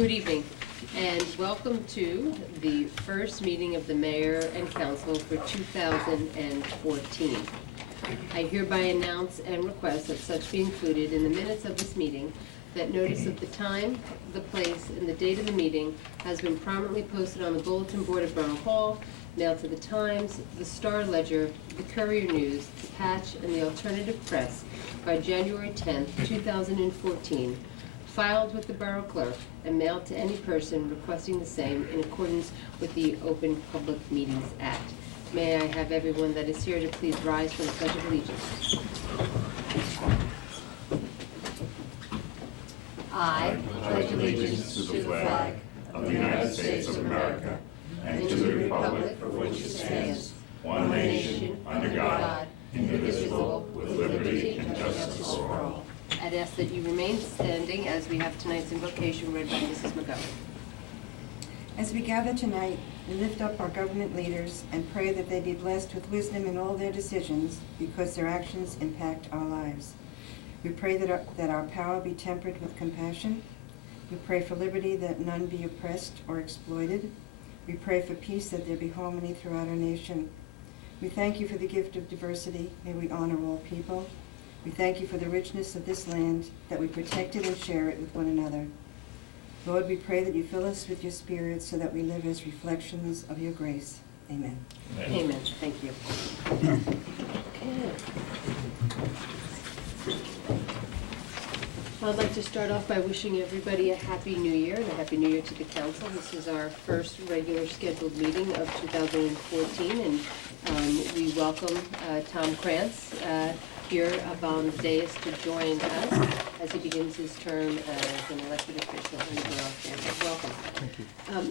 Good evening, and welcome to the first meeting of the Mayor and Council for 2014. I hereby announce and request that such be included in the minutes of this meeting, that notice of the time, the place, and the date of the meeting has been prominently posted on the bulletin board of Borough Hall, mailed to the Times, the Star Ledger, the Courier News, the Patch, and the Alternative Press by January 10th, 2014, filed with the Borough Clerk, and mailed to any person requesting the same in accordance with the Open Public Meetings Act. May I have everyone that is here to please rise for the Pledge of Allegiance. I pledge allegiance to the flag of the United States of America and to the republic for which it stands, one nation, under God, indivisible, with liberty and justice for all. I'd ask that you remain standing as we have tonight's invocation read by Mrs. McGovern. As we gather tonight, we lift up our government leaders and pray that they be blessed with wisdom in all their decisions, because their actions impact our lives. We pray that our power be tempered with compassion. We pray for liberty, that none be oppressed or exploited. We pray for peace, that there be harmony throughout our nation. We thank you for the gift of diversity. May we honor all people. We thank you for the richness of this land, that we protect it and share it with one another. Lord, we pray that you fill us with your Spirit so that we live as reflections of your grace. Amen. Amen. Thank you. Okay. I'd like to start off by wishing everybody a Happy New Year and a Happy New Year to the Council. This is our first regular scheduled meeting of 2014, and we welcome Tom Krantz here up on the dais to join us as he begins his term as an elected official in the Borough of Fanwood. Welcome. Thank you.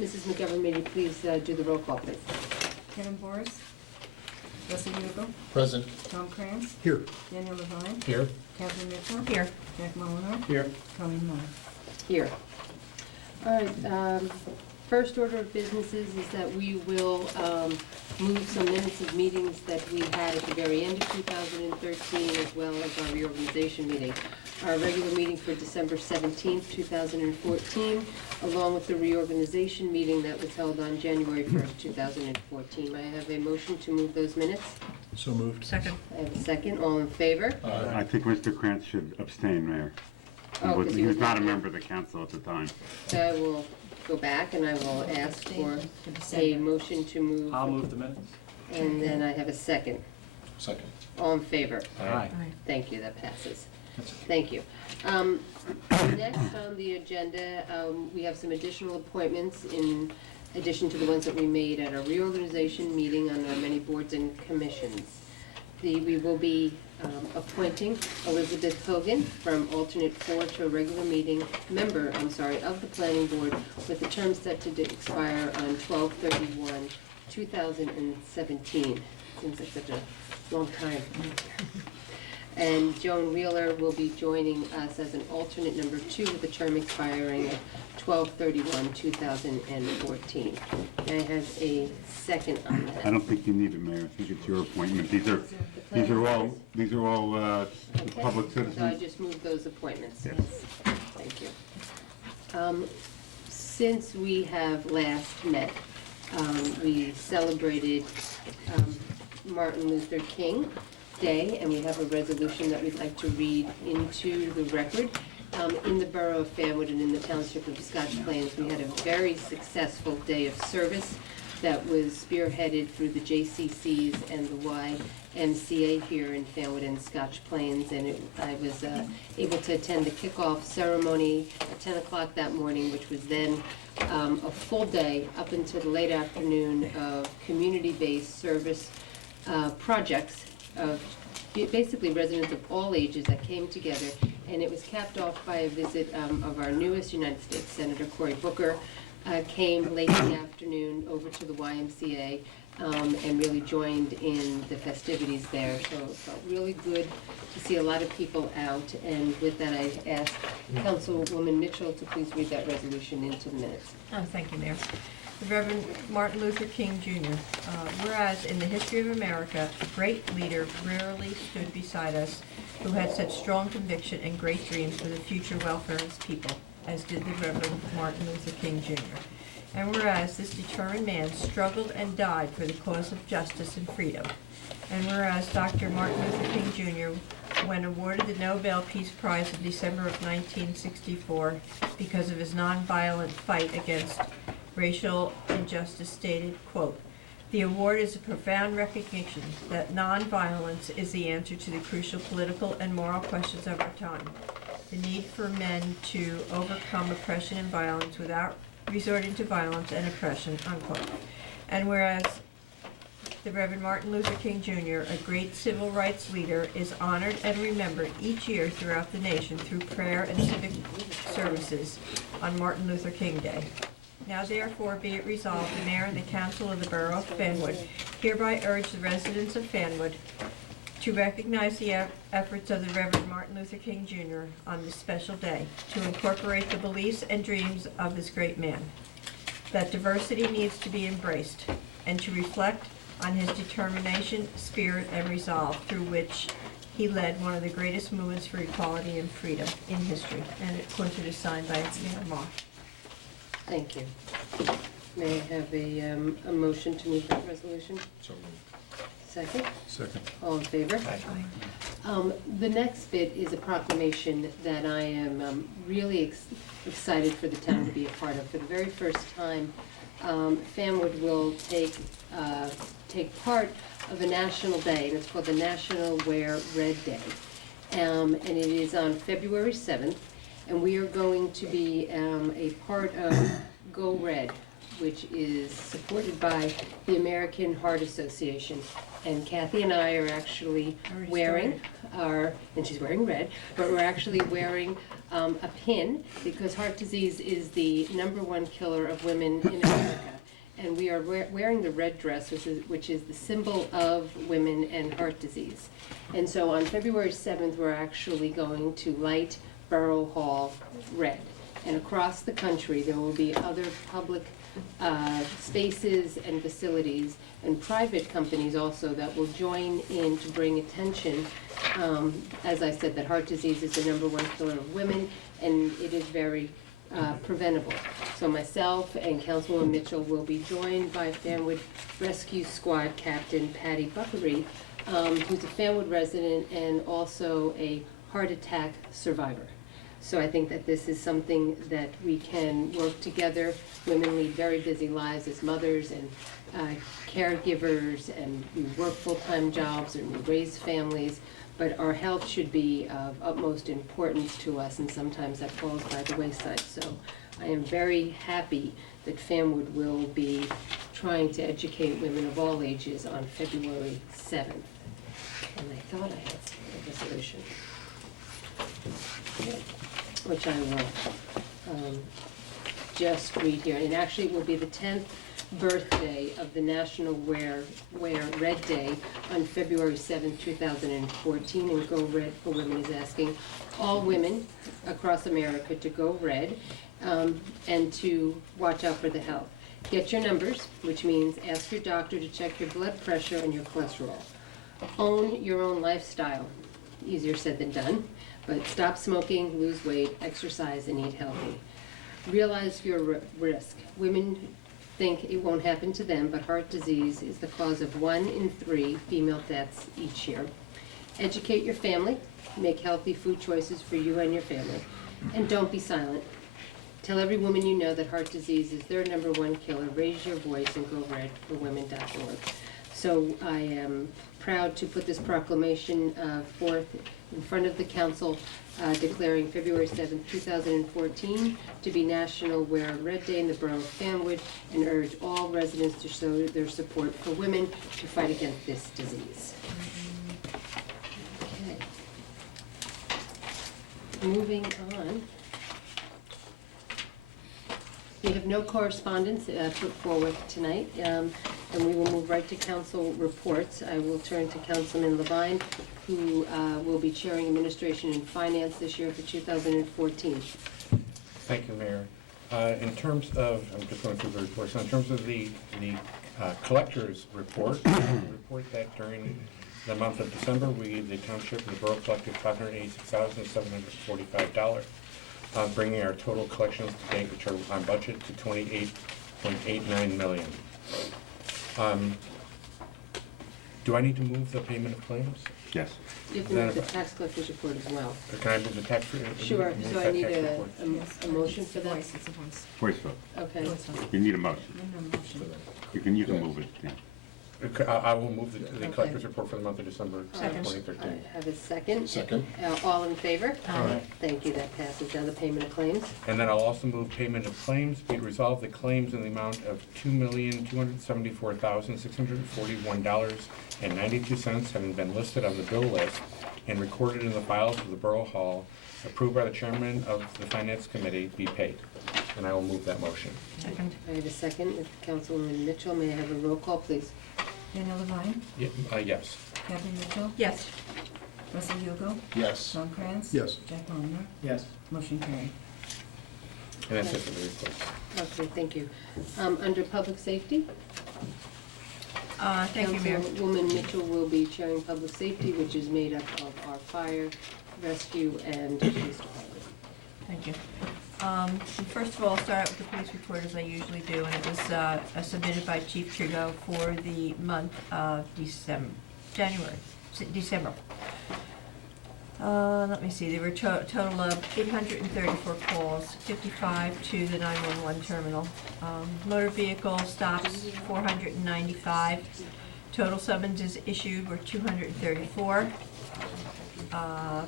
Mrs. McGovern, may you please do the roll call, please? Kevin Boris, Russell Hugo, Present. Tom Krantz, Here. Daniel Levine, Here. Catherine Mitchell. Here. Jack Mullenhour. Here. Colleen Moore. Here. All right, first order of businesses is that we will move some minutes of meetings that we had at the very end of 2013, as well as our reorganization meeting. Our regular meeting for December 17th, 2014, along with the reorganization meeting that was held on January 1st, 2014. May I have a motion to move those minutes? So moved. Second. I have a second. All in favor? I think Mr. Krantz should abstain, Mayor. Oh, 'cause He was not a member of the council at the time. So I will go back and I will ask for a motion to move. I'll move the minutes. And then I have a second. Second. All in favor? Aye. Thank you, that passes. That's okay. Thank you. Next on the agenda, we have some additional appointments in addition to the ones that we made at our reorganization meeting on our many boards and commissions. We will be appointing Elizabeth Hogan from alternate 4 to a regular member of the planning board, with the term set to expire on 12/31/2017. Seems like such a long time. And Joan Wheeler will be joining us as an alternate number 2, with the term expiring at 12/31/2014. May I have a second on that? I don't think you need it, Mayor. I think it's your appointment. These are all Okay. public So I citizens. just moved those appointments. Yes. Thank you. Since we have last met, we celebrated Martin Luther King Day, and we have a resolution that we'd like to read into the record. In the Borough of Fanwood and in the Township of Scotch Plains, we had a very successful day of service that was spearheaded through the JCCs and the YMCA here in Fanwood and Scotch Plains, and I was able to attend the kickoff ceremony at 10 o'clock that morning, which was then a full day up into the late afternoon of community-based service projects of basically residents of all ages that came together, and it was capped off by a visit of our newest United States Senator, Cory Booker, came late in the afternoon over to the YMCA and really joined in the festivities there. So it felt really good to see a lot of people out, and with that I ask Councilwoman Mitchell to please read that resolution into the minutes. Oh, thank you, Mayor. The Reverend Martin Luther King, Jr. Whereas in the history of America, a great leader rarely stood beside us who had such strong conviction and great dreams for the future welfare of his people. as did the Reverend Martin Luther King Jr. And whereas this determined man struggled and died for the cause of justice and freedom. And whereas Dr. Martin Luther King Jr., when awarded the Nobel Peace Prize in December of 1964 because of his nonviolent fight against racial injustice, stated, quote, "The award is a profound recognition that nonviolence is the answer to the crucial political and moral questions of our time. The need for men to overcome oppression and violence without resorting to violence and oppression," unquote. And whereas the Reverend Martin Luther King Jr., a great civil rights leader, is honored and remembered each year throughout the nation through prayer and civic services on Martin Luther King Day. Now therefore be it resolved, the Mayor and the Council of the Borough of Fanwood hereby urge the residents of Fanwood to recognize the efforts of the Reverend Martin Luther King Jr. on this special day, to incorporate the beliefs and dreams of this great man, that diversity needs to be embraced, and to reflect on his determination, spirit, and resolve through which he led one of the greatest movements for equality and freedom in history. And of course it is signed by Mayor Moore. Thank you. May I have a motion to move that resolution? So moved. Second? Second. All in favor? The next bit is a proclamation that I am really excited for the town to be a part of. For the very first time, Fanwood will take part of a national day, and it's called the National Wear Red Day. And it is on February 7th, and we are going to be a part of Go Red, which is supported by the American Heart Association. And Kathy and I are actually wearing and she's wearing red, but we're actually wearing a pin because heart disease is the #1 killer of women in America. And we are wearing the red dress, which is the symbol of women and heart disease. And so on February 7th, we're actually going to light Borough Hall red. And across the country, there will be other public spaces and facilities and private companies also that will join in to bring attention, as I said, that heart disease is the #1 killer of women, and it is very preventable. So myself and Councilwoman Mitchell will be joined by Fanwood Rescue Squad Captain Patty Buckery, who's a Fanwood resident and also a heart attack survivor. So I think that this is something that we can work together. Women lead very busy lives as mothers and caregivers, and we work full-time jobs and we raise families, but our health should be of utmost importance to us, and sometimes that falls by the wayside. So I am very happy that Fanwood will be trying to educate women of all ages on February 7th. And I thought I had a resolution, which I will just read here. And actually it will be the 10th birthday of the National Wear Red Day on February 7th, 2014. And Go Red for Women is asking all women across America to go red and to watch out for the health. Get your numbers, which means ask your doctor to check your blood pressure and your cholesterol. Own your own lifestyle. Easier said than done. But stop smoking, lose weight, exercise, and eat healthy. Realize your risk. Women think it won't happen to them, but heart disease is the cause of 1 in 3 female deaths each year. Educate your family. Make healthy food choices for you and your family. And don't be silent. Tell every woman you know that heart disease is their #1 killer. Raise your voice and go red for women.org. So I am proud to put this proclamation forth in front of the council, declaring February 7th, 2014 to be National Wear Red Day in the Borough of Fanwood, and urge all residents to show their support for women to fight against this disease. Okay. Moving on. We have no correspondence put forward tonight, and we will move right to council reports. I will turn to Councilman Levine, who will be chairing Administration and Finance this year for 2014. Thank you, Mayor. In terms of, I'm just going through the report, so in terms of the collector's report, we report that during the month of December, the township and the borough collected $586,745. bringing our total collections to date, which are on budget, to $28.89 million. Do I need to move the payment of claims? Yes. You have to move the tax collector's report as well. Or can I move the tax? Sure, move so I that need tax a report? a motion for that? It's a voice. Voice vote. Okay. You need a motion. No motion. You can move it, yeah. Okay, I will move the collector's report for the month of December Second. 2013. I have a second. Second. All in favor? Aye. Thank you, that passes. Now the payment of claims. And then I'll also move payment of claims. Be it resolved, the claims in the amount of $2,274,641.92 having been listed on the bill list and recorded in the files of the Borough Hall, approved by the chairman of the Finance Committee, be paid. And I will move that motion. Second. I have a second. Councilwoman Mitchell, may I have a roll call, please? Daniel Levine, Yes. Kathy Mitchell, Yes. Russell Hugo, Yes. John Kranz. Yes. Jack Longner, Yes. motion carried. And that's it for the reports. Okay, thank you. Under public safety? Thank you, Mayor. Councilwoman Mitchell will be chairing public safety, which is made up of our fire, rescue, and police department. Thank you. First of all, I'll start out with the police report as I usually do, and it was submitted by Chief Trigo for the month of December. Let me see, there were a total of 834 calls, 55 to the 911 terminal. Motor vehicle stops, 495. Total summonses issued were 234.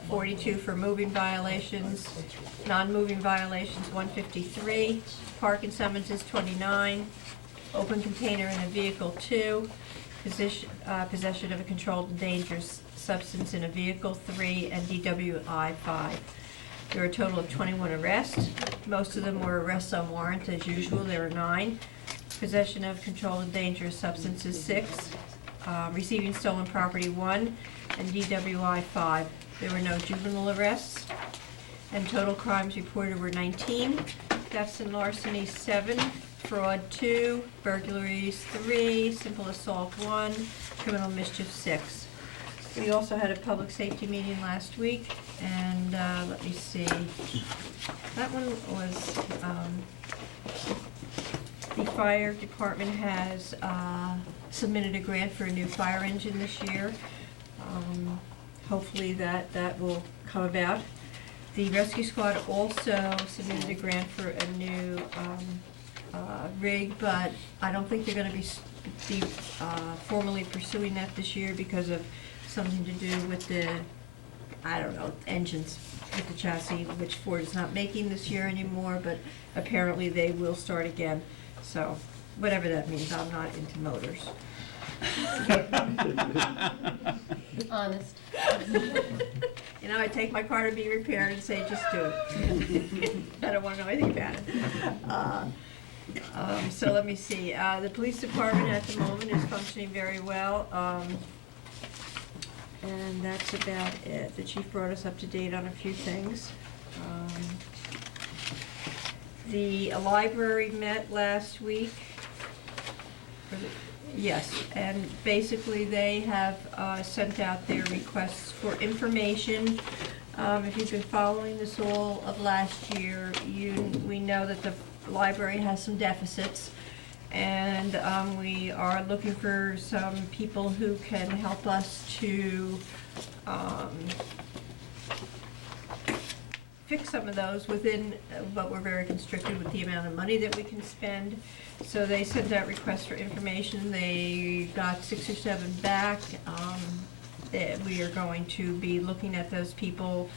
42 for moving violations, non-moving violations 153, parking summonses 29, open container in a vehicle 2, possession of a controlled and dangerous substance in a vehicle 3, and DWI 5. There were a total of 21 arrests. Most of them were arrests on warrant as usual. There were 9. Possession of controlled and dangerous substances 6. Receiving stolen property 1, and DWI 5. There were no juvenile arrests, and total crimes reported were 19. Thefts and larceny 7, fraud 2, burglaries 3, simple assault 1, criminal mischief 6. We also had a public safety meeting last week, and let me see. That one was, the fire department has submitted a grant for a new fire engine this year. Hopefully that will come about. The rescue squad also submitted a grant for a new rig, but I don't think they're gonna be formally pursuing that this year because of something to do with the, engines with the chassis, which Ford is not making this year anymore, but apparently they will start again. So, whatever that means, I'm not into motors. Honest. You know, I take my car to be repaired and say, just do it. I don't wanna know anything about it. So let me see, the police department at the moment is functioning very well, and that's about it. The chief brought us up to date on a few things. The library met last week. Yes, and basically they have sent out their requests for information. If you've been following this all of last year, we know that the library has some deficits, and we are looking for some people who can help us to fix some of those within, but we're very constricted with the amount of money that we can spend. So they sent out requests for information. They got 6 or 7 back. We are going to be looking at those people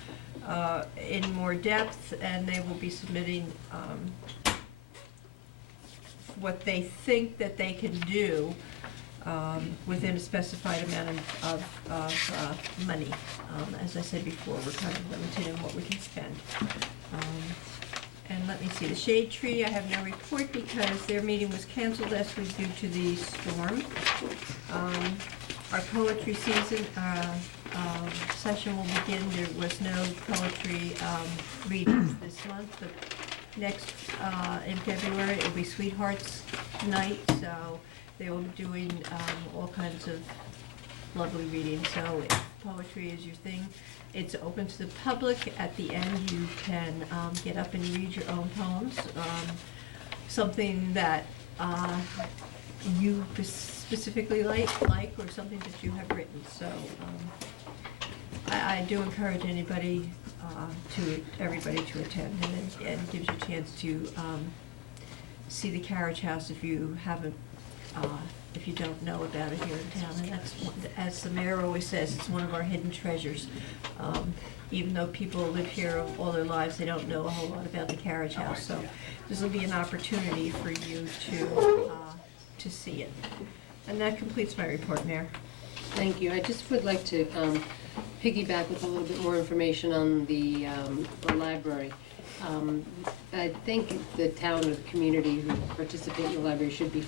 in more depth, and they will be submitting what they think that they can do within a specified amount of money. As I said before, we're kind of limited in what we can spend. And let me see, the Shade Tree, I have no report because their meeting was canceled last week due to the storm. Our poetry season session will begin. There was no poetry readings this month, but next in February it will be Sweethearts Night, so they will be doing all kinds of lovely readings. So if poetry is your thing, It's open to the public. At the end, you can get up and read your own poems, something that you specifically like, or something that you have written. So I do encourage everybody to attend, and it gives you a chance to see the carriage house if you haven't, if you don't know about it here in town. And that's, as the mayor always says, it's one of our hidden treasures. Even though people live here all their lives, they don't know a whole lot about the carriage house. So this will be an opportunity for you to see it. And that completes my report, Mayor. Thank you. I just would like to piggyback with a little bit more information on the library. I think the town or the community who participate in the library should be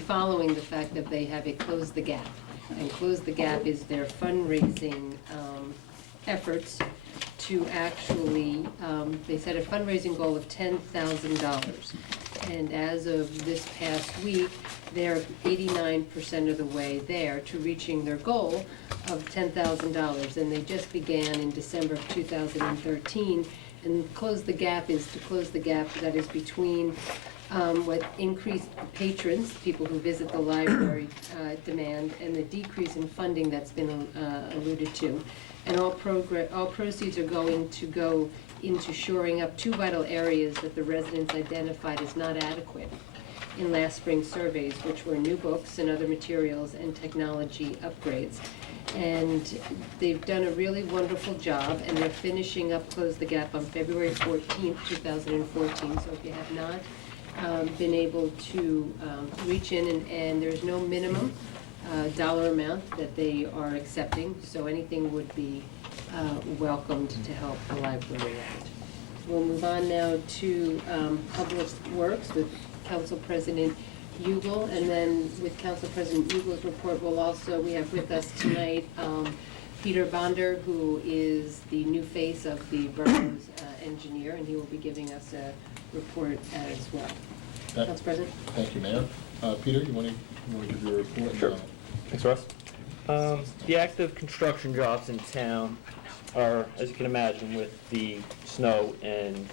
following the fact that they have a Close the Gap. And Close the Gap is their fundraising efforts to actually, they set a fundraising goal of $10,000. And as of this past week, they're 89% of the way there to reaching their goal of $10,000. And they just began in December of 2013. And Close the Gap is to close the gap that is between what increased patrons, people who visit the library, demand, and the decrease in funding that's been alluded to. And all proceeds are going to go into shoring up two vital areas that the residents identified as not adequate in last spring's surveys, which were new books and other materials and technology upgrades. And they've done a really wonderful job, and they're finishing up Close the Gap on February 14th, 2014. So if you have not been able to reach in, and there's no minimum dollar amount that they are accepting, so anything would be welcomed to help the library out. We'll move on now to Public Works with Council President Ugel, and then with Council President Ugel's report, we have with us tonight Peter Bonder, who is the new face of the borough's engineer, and he will be giving us a report as well. Council President? Thank you, Mayor. Peter, you want to give your report? Sure. Thanks, Russ. The active construction jobs in town are, as you can imagine, with the snow and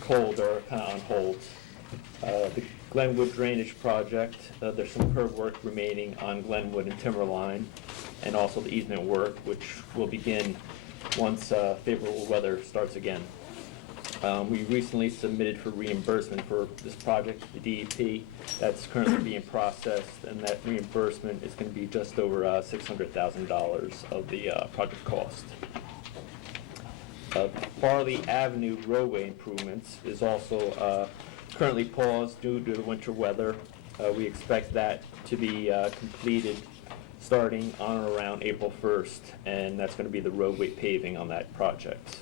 cold, are kind of on hold. The Glenwood Drainage Project, there's some curb work remaining on Glenwood and Timberline, and also the easement work, which will begin once favorable weather starts again. We recently submitted for reimbursement for this project to the DEP. That's currently being processed, and that reimbursement is going to be just over $600,000 of the project cost. Farley Avenue roadway improvements is also currently paused due to the winter weather. We expect that to be completed starting on or around April 1st, and that's going to be the roadway paving on that project.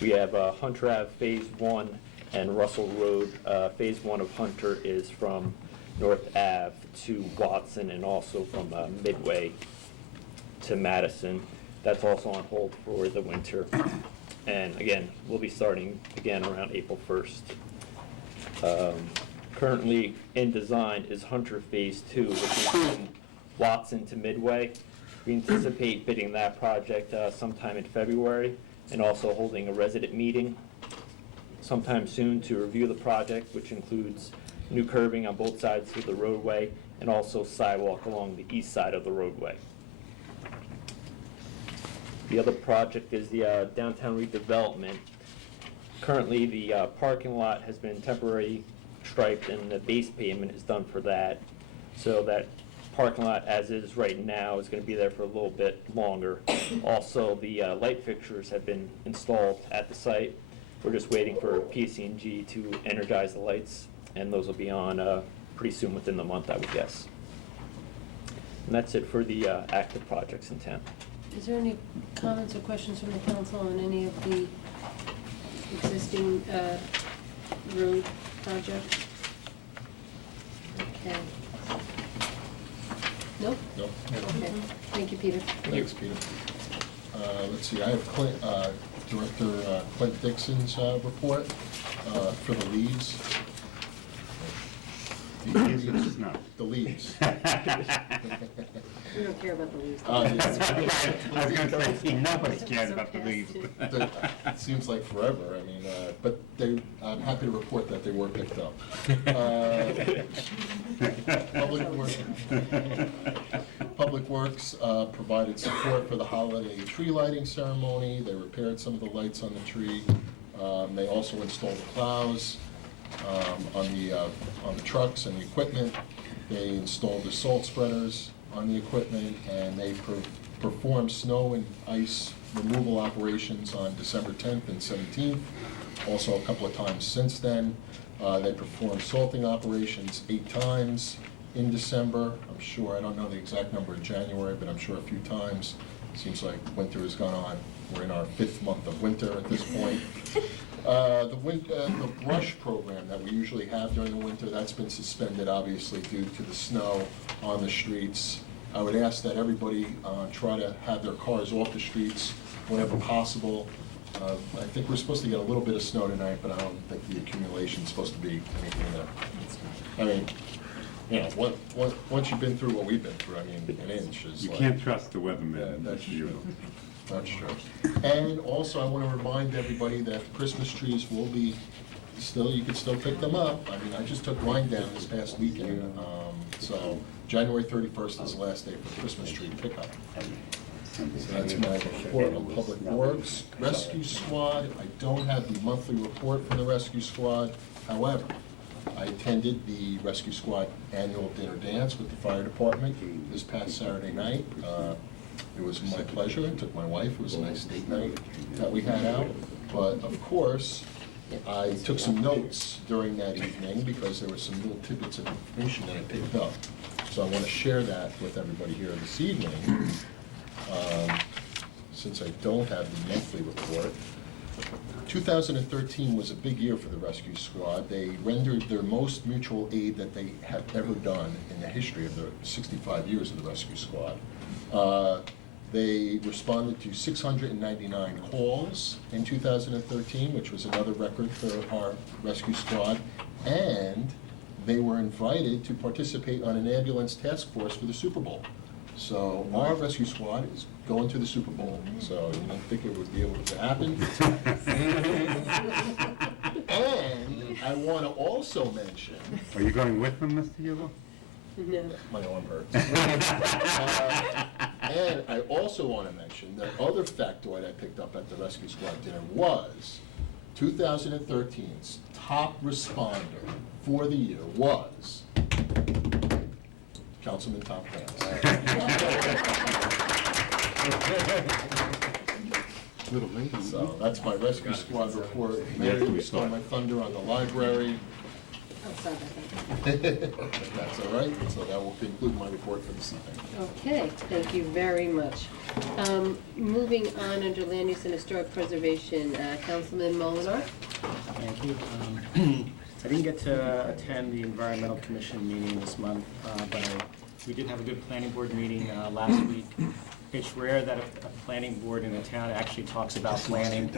We have Hunter Ave Phase 1 and Russell Road. Phase 1 of Hunter is from North Ave to Watson, and also from Midway to Madison. That's also on hold for the winter. And again, we'll be starting again around April 1st. Currently in design is Hunter Phase 2, which is from Watson to Midway. We anticipate bidding that project sometime in February, and also holding a resident meeting sometime soon to review the project, which includes new curbing on both sides of the roadway and also sidewalk along the east side of the roadway. The other project is the downtown redevelopment. Currently, the parking lot has been temporarily striped, and the base pavement is done for that. So that parking lot as is right now is going to be there for a little bit longer. Also, the light fixtures have been installed at the site. We're just waiting for PC&G to energize the lights, and those will be on pretty soon, within the month, I would guess. And that's it for the active projects in town. Is there any comments or questions from the council on any of the existing road projects? Okay. Nope? No. Okay. Thank you, Peter. Thanks, Peter. Let's see, I have Director Clint Dixon's report for the leaves. Leaves or snow? The leaves. We don't care about the leaves. I was gonna say, nobody cares about the leaves. It seems like forever, I mean, but I'm happy to report that they were picked up. Public Works provided support for the holiday tree lighting ceremony. They repaired some of the lights on the tree. They also installed the plows on the trucks and the equipment. They installed the salt spreaders on the equipment, and they performed snow and ice removal operations on December 10th and 17th. Also a couple of times since then. They performed salting operations 8 times in December. I'm sure, I don't know the exact number in January, but I'm sure a few times. Seems like winter has gone on. We're in our 5th month of winter at this point. The brush program that we usually have during the winter, that's been suspended, obviously, due to the snow on the streets. I would ask that everybody try to have their cars off the streets whenever possible. I think we're supposed to get a little bit of snow tonight, but I don't think the accumulation's supposed to be anything that, I mean, you know, once you've been through what we've been through, I mean, an inch is You like... can't trust the Yeah, weatherman. that's true. That's true. And also, I want to remind everybody that Christmas trees will be still, you can still pick them up. I mean, I just took mine down this past weekend. So January 31st is the last day for Christmas tree pickup. So that's my report on Public Works. Rescue Squad, I don't have the monthly report from the Rescue Squad. However, I attended the Rescue Squad annual dinner dance with the fire department this past Saturday night. It was my pleasure. I took my wife. It was a nice date night that we had out. But of course, I took some notes during that evening because there were some little tidbits of information that I picked up. So I want to share that with everybody here this evening. Since I don't have the monthly report. 2013 was a big year for the Rescue Squad. They rendered their most mutual aid that they have ever done in the history of the 65 years of the Rescue Squad. They responded to 699 calls in 2013, which was another record for our Rescue Squad, and they were invited to participate on an ambulance task force for the Super Bowl. So our Rescue Squad is going to the Super Bowl, so you didn't think it would be able to happen. And I want to also mention... Are you going with them, Mr. Hugo? No. My arm hurts. And I also want to mention the other factoid I picked up at the Rescue Squad dinner was 2013's top responder for the year was Councilman Tom Clancy. So that's my Rescue Squad report. Mary, you stole my thunder on the library. Oh, sorry about That's all right. So that will conclude my report for this evening. that. Okay, thank you very much. Moving on under Land Use and Historic Preservation, Councilman Molinar. Thank you. I didn't get to attend the Environmental Commission meeting this month, but we did have a good planning board meeting last week. It's rare that a planning board in a town actually talks about planning.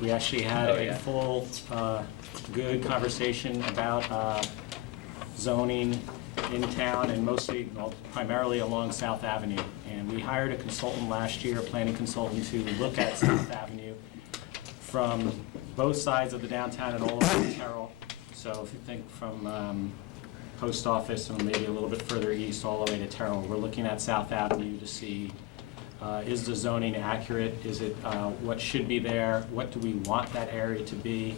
We actually had a full, good conversation about zoning in town and mostly, well, primarily along South Avenue. And we hired a consultant last year, a planning consultant, to look at South Avenue from both sides of the downtown and all over Terrell. So if you think from Post Office and maybe a little bit further east all the way to Terrell, we're looking at South Avenue to see is the zoning accurate? Is it what should be there? What do we want that area to be?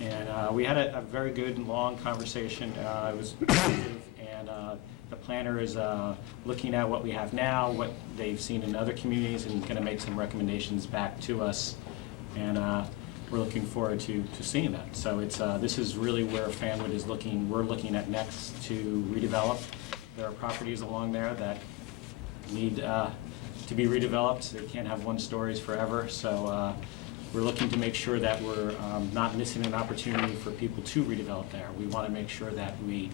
And we had a very good and long conversation. It was productive, and the planner is looking at what we have now, what they've seen in other communities, and going to make some recommendations back to us. And we're looking forward to seeing that. So it's this is really where Fanwood is looking. We're looking at next to redevelop. There are properties along there that need to be redeveloped. They can't have one stories forever. So we're looking to make sure that we're not missing an opportunity for people to redevelop there. We want to make sure that we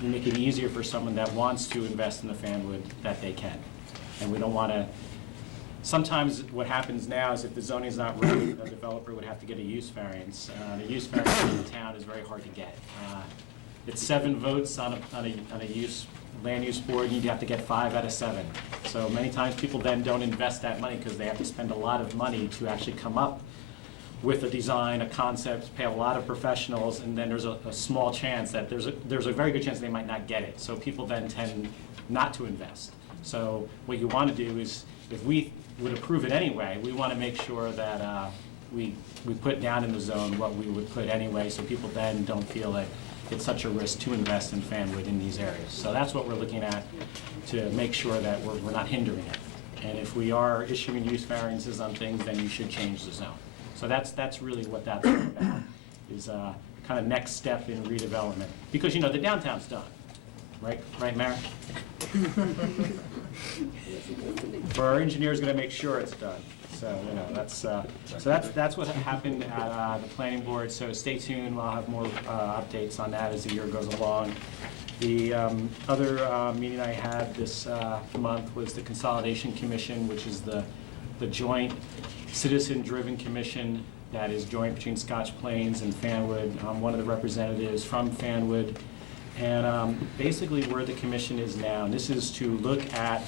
make it easier for someone that wants to invest in the Fanwood that they can. And we don't want to. Sometimes what happens now is if the zoning is not right, a developer would have to get a use variance. The use variance in the town is very hard to get. it's 7 votes on a land use board, and you have to get 5 out of 7. So many times people then don't invest that money because they have to spend a lot of money to actually come up with a design, a concept, pay a lot of professionals, and then there's a small chance that there's a very good chance they might not get it. So people then tend not to invest. So what you want to do is, if we would approve it anyway, we want to make sure that we put down in the zone what we would put anyway, so people then don't feel that it's such a risk to invest in Fanwood in these areas. So that's what we're looking at, to make sure that we're not hindering it. And if we are issuing use variances on things, then you should change the zone. So that's really what that's all about, is kind of next step in redevelopment. Because, the downtown's done, right, Mayor? For our engineer's gonna make sure it's done. So, that's what happened at the planning board. So stay tuned, we'll have more updates on that as the year goes along. The other meeting I had this month was the Consolidation Commission, which is the joint citizen-driven commission that is joint between Scotch Plains and Fanwood. I'm one of the representatives from Fanwood. And basically where the commission is now, and this is to look at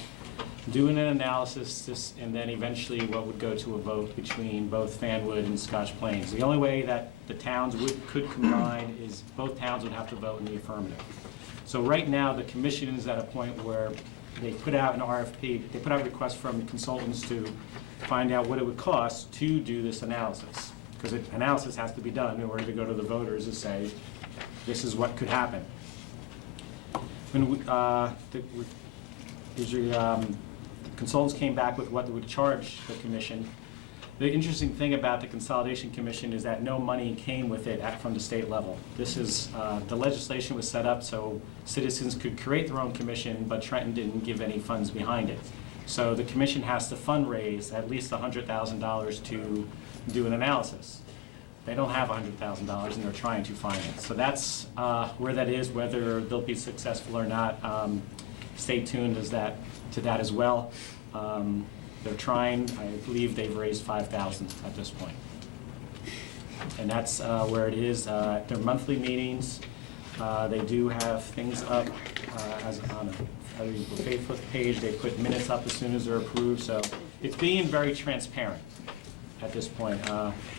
doing an analysis and then eventually what would go to a vote between both Fanwood and Scotch Plains. The only way that the towns could combine is both towns would have to vote in the affirmative. So right now, the commission is at a point where they put out an RFP, they put out requests from consultants to find out what it would cost to do this analysis. Because analysis has to be done in order to go to the voters and say, this is what could happen. When consultants came back with what they would charge the commission. The interesting thing about the Consolidation Commission is that no money came with it from the state level. This is, the legislation was set up so citizens could create their own commission, but Trenton didn't give any funds behind it. So the commission has to fundraise at least $100,000 to do an analysis. They don't have $100,000 and they're trying to find it. So that's where that is, whether they'll be successful or not. Stay tuned to that as well. They're trying. I believe they've raised $5,000 at this point. And that's where it is. Their monthly meetings, they do have things up as on a Facebook page. They put minutes up as soon as they're approved. So it's being very transparent at this point.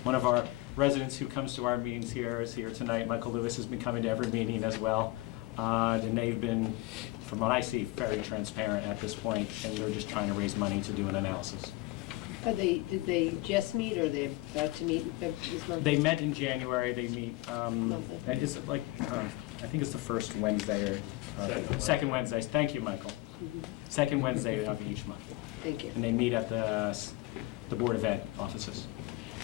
One of our residents who comes to our meetings here is here tonight. Michael Lewis has been coming to every meeting as well. And they've been, from what I see, very transparent at this point, and they're just trying to raise money to do an analysis. Did they just meet, or are they about to meet this month? They met in January. They meet, Monthly. it's like, I think it's the first Wednesday or second Wednesday. Thank you, Michael. Second Wednesday of each month. Thank you. And they meet at the Board of Ed offices.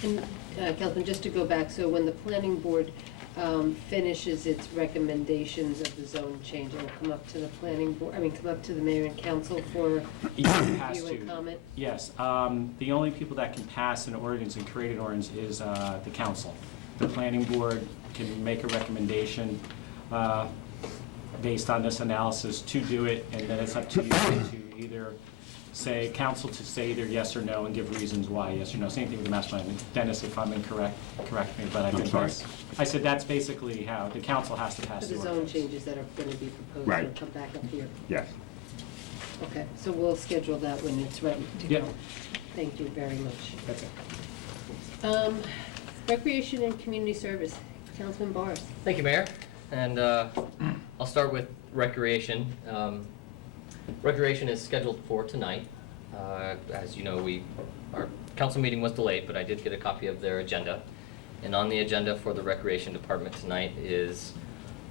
And, Councilman, just to go back, so when the planning board finishes its recommendations of the zone change, it will come up to the planning board, come up to the mayor and council for Has review and to. comment? Yes, the only people that can pass an ordinance and create an ordinance is the council. The planning board can make a recommendation based on this analysis to do it, and then it's up to you to either say, council to say either yes or no and give reasons why, yes or no. Same thing with the master plan. Dennis, if I'm incorrect, correct me, but I think sorry. I said that's basically how the council has to pass For the the zone ordinance. changes that are going to be proposed Right. and come back up here. Yes. Okay, so we'll schedule that when it's ready to Yeah. go. Thank you very much. That's it. Recreation and community service, Councilman Barrs. Thank you, Mayor. And I'll start with recreation. Recreation is scheduled for tonight. As you know, our council meeting was delayed, but I did get a copy of their agenda. And on the agenda for the recreation department tonight is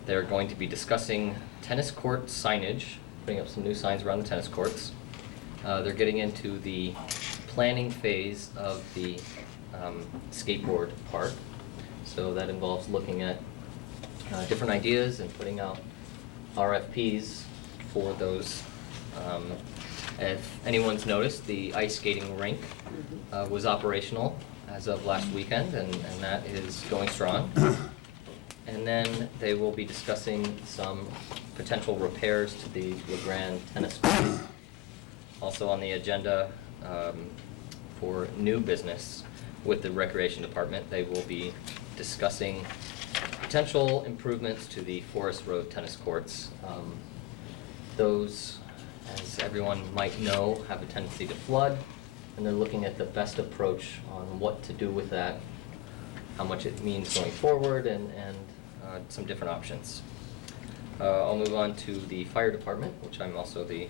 they're going to be discussing tennis court signage, putting up some new signs around the tennis courts. They're getting into the planning phase of the skateboard park. So that involves looking at different ideas and putting out RFPs for those. If anyone's noticed, the ice skating rink was operational as of last weekend, and that is going strong. And then they will be discussing some potential repairs to the LeGrand tennis court. Also on the agenda for new business with the recreation department, they will be discussing potential improvements to the Forest Road tennis courts. Those, as everyone might know, have a tendency to flood, and they're looking at the best approach on what to do with that, how much it means going forward, and some different options. I'll move on to the fire department, which I'm also the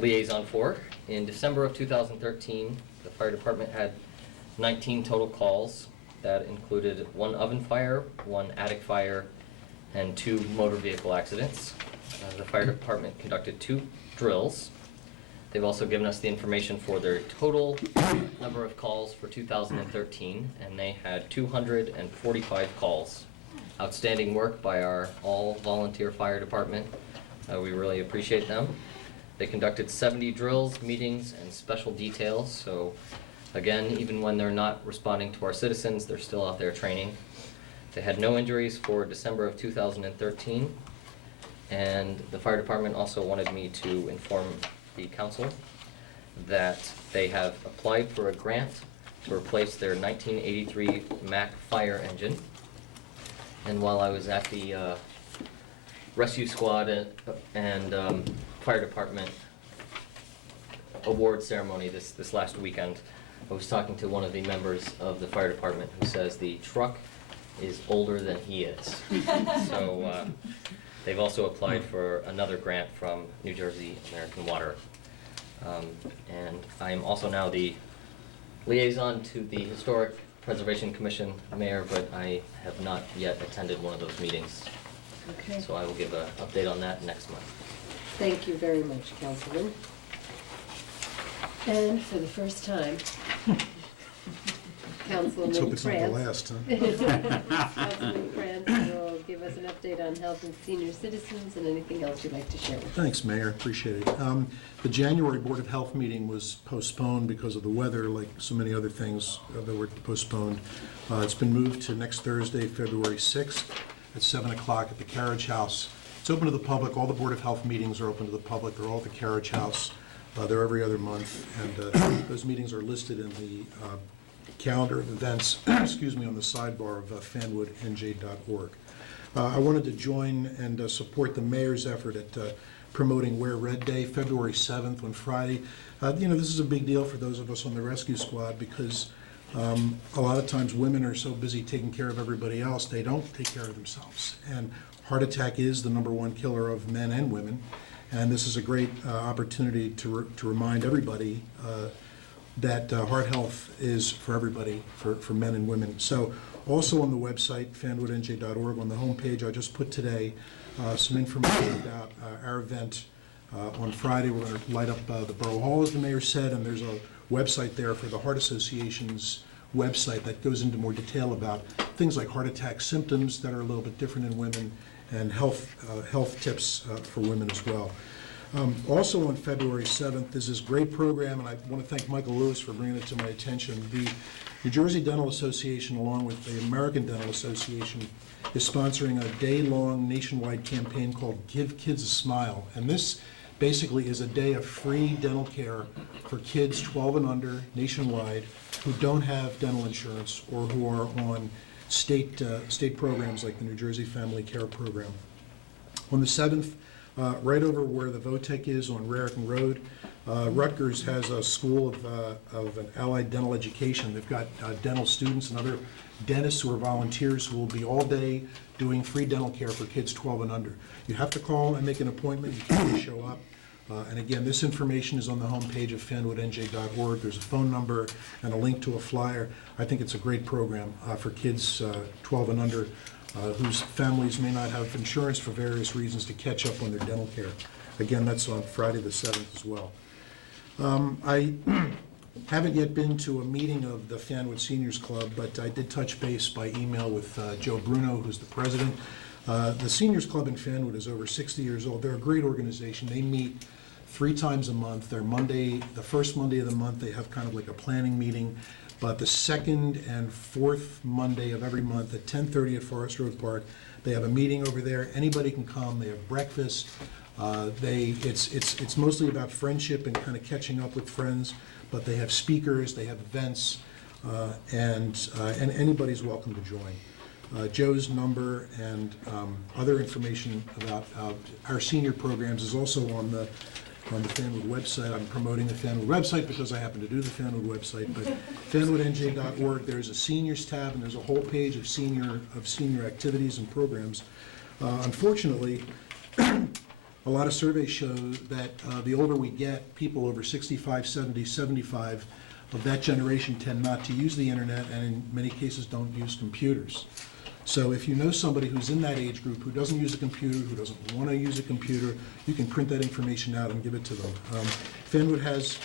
liaison for. In December of 2013, the fire department had 19 total calls. That included 1 oven fire, 1 attic fire, and 2 motor vehicle accidents. The fire department conducted 2 drills. They've also given us the information for their total number of calls for 2013, and they had 245 calls. Outstanding work by our all-volunteer fire department. We really appreciate them. They conducted 70 drills, meetings, and special details, so again, even when they're not responding to our citizens, they're still out there training. They had no injuries for December of 2013, and the fire department also wanted me to inform the council that they have applied for a grant to replace their 1983 Mack fire engine. And while I was at the rescue squad and fire department award ceremony this last weekend, I was talking to one of the members of the fire department who says the truck is older than he is. So they've also applied for another grant from New Jersey American Water. And I'm also now the liaison to the Historic Preservation Commission, Mayor, but I have not yet attended one of those meetings. Okay. So I will give an update on that next month. Thank you very much, Councilman. And for the first time, Councilman Let's hope it's not the Krantz. last, huh? Councilman Krantz will give us an update on health and senior citizens and anything else you'd like to share with us. Thanks, Mayor, appreciate it. The January Board of Health meeting was postponed because of the weather, like so many other things that were postponed. It's been moved to next Thursday, February 6th at 7 o'clock at the Carriage House. It's open to the public. All the Board of Health meetings are open to the public. They're all at the Carriage House. They're every other month, and those meetings are listed in the calendar of events, excuse me, on the sidebar of fanwoodnj.org. I wanted to join and support the mayor's effort at promoting Wear Red Day, February 7th on Friday. This is a big deal for those of us on the rescue squad because a lot of times women are so busy taking care of everybody else, they don't take care of themselves. And heart attack is the #1 killer of men and women. And this is a great opportunity to remind everybody that heart health is for everybody, for men and women. So also on the website, fanwoodnj.org, on the homepage, I just put today some information about our event on Friday. We're going to light up the Borough Hall, as the mayor said, and there's a website there for the Heart Association's website that goes into more detail about things like heart attack symptoms that are a little bit different in women, and health tips for women as well. Also on February 7th, there's this great program, and I want to thank Michael Lewis for bringing it to my attention. The New Jersey Dental Association, along with the American Dental Association, is sponsoring a day-long nationwide campaign called Give Kids a Smile. And this basically is a day of free dental care for kids 12 and under nationwide who don't have dental insurance or who are on state programs like the New Jersey Family Care Program. On the 7th, right over where the Votech is on Raritan Road, Rutgers has a school of an allied dental education. They've got dental students and other dentists who are volunteers who will be all day doing free dental care for kids 12 and under. You have to call and make an appointment. You can't show up. And again, this information is on the homepage of fanwoodnj.org. There's a phone number and a link to a flyer. I think it's a great program for kids 12 and under whose families may not have insurance for various reasons to catch up on their dental care. Again, that's on Friday the 7th as well. I haven't yet been to a meeting of the Fanwood Seniors Club, but I did touch base by email with Joe Bruno, who's the president. The Seniors Club in Fanwood is over 60 years old. They're a great organization. They meet 3 times a month. They're the first Monday of the month, they have kind of like a planning meeting. But the second and fourth Monday of every month at 10:30 at Forest Road Park, they have a meeting over there. Anybody can come. They have breakfast. It's mostly about friendship and kind of catching up with friends. But they have speakers. They have events, and anybody's welcome to join. Joe's number and other information about our senior programs is also on the Fanwood website. I'm promoting the Fanwood website because I happen to do the Fanwood website, but fanwoodnj.org, there's a seniors tab, and there's a whole page of senior activities and programs. Unfortunately, a lot of surveys show that the older we get, people over 65, 70, 75 of that generation tend not to use the internet, and in many cases don't use computers. So if you know somebody who's in that age group who doesn't use a computer, who doesn't want to use a computer, you can print that information out and give it to them. Fanwood has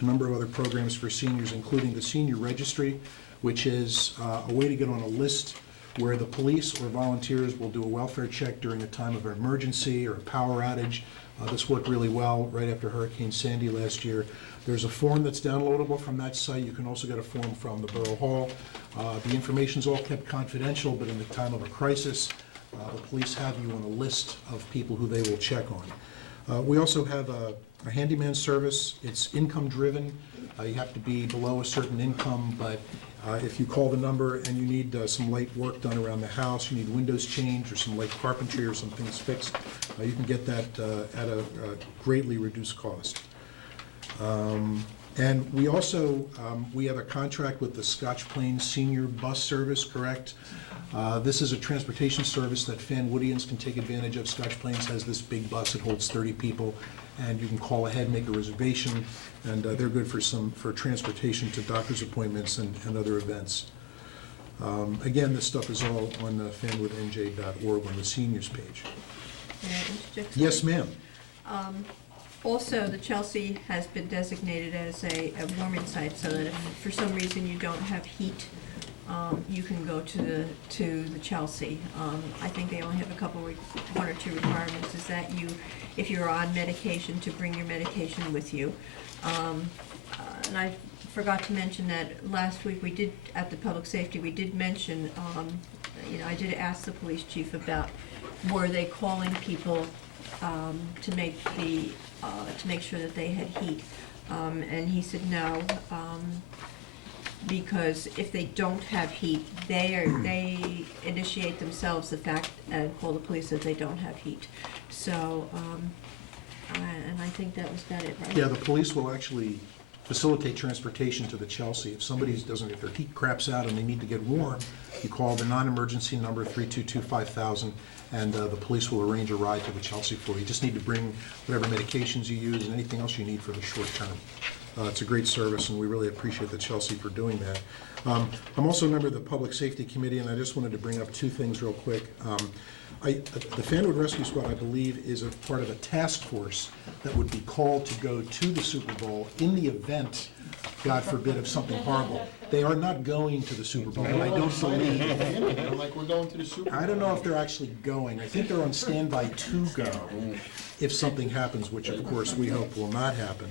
a number of other programs for seniors, including the Senior Registry, which is a way to get on a list where the police or volunteers will do a welfare check during a time of an emergency or a power outage. This worked really well right after Hurricane Sandy last year. There's a form that's downloadable from that site. You can also get a form from the Borough Hall. The information's all kept confidential, but in the time of a crisis, the police have you on a list of people who they will check on. We also have a handyman service. It's income driven. You have to be below a certain income, but if you call the number and you need some light work done around the house, you need windows changed or some light carpentry or some things fixed, you can get that at a greatly reduced cost. And we also, we have a contract with the Scotch Plains Senior Bus Service, correct? This is a transportation service that Fanwoodians can take advantage of. Scotch Plains has this big bus, it holds 30 people, and you can call ahead, make a reservation, and they're good for transportation to doctor's appointments and other events. Again, this stuff is all on fanwoodnj.org on the seniors page. May I interject something? Yes, ma'am. Also, the Chelsea has been designated as a warming site, so that if for some reason you don't have heat, you can go to the Chelsea. I think they only have one or two requirements, is that if you're on medication, to bring your medication with you. And I forgot to mention that last week we did, at the public safety, we did mention, I did ask the police chief about, were they calling people to make sure that they had heat, and he said no, because if they don't have heat, they initiate themselves the fact and call the police that they don't have heat. So, and I think that was about it, right? Yeah, the police will actually facilitate transportation to the Chelsea. If if their heat craps out and they need to get warm, you call the non-emergency number 322-5000, and the police will arrange a ride to the Chelsea for you. You just need to bring whatever medications you use and anything else you need for the short term. It's a great service, and we really appreciate the Chelsea for doing that. I'm also a member of the Public Safety Committee, and I just wanted to bring up two things real quick. The Fanwood Rescue Squad, I believe, is a part of a task force that would be called to go to the Super Bowl in the event, God forbid, of something horrible. They are not going to the Super Bowl. I don't believe. Like we're going to the Super Bowl. I don't know if they're actually going. I think they're on standby to go if something happens, which of course we hope will not happen.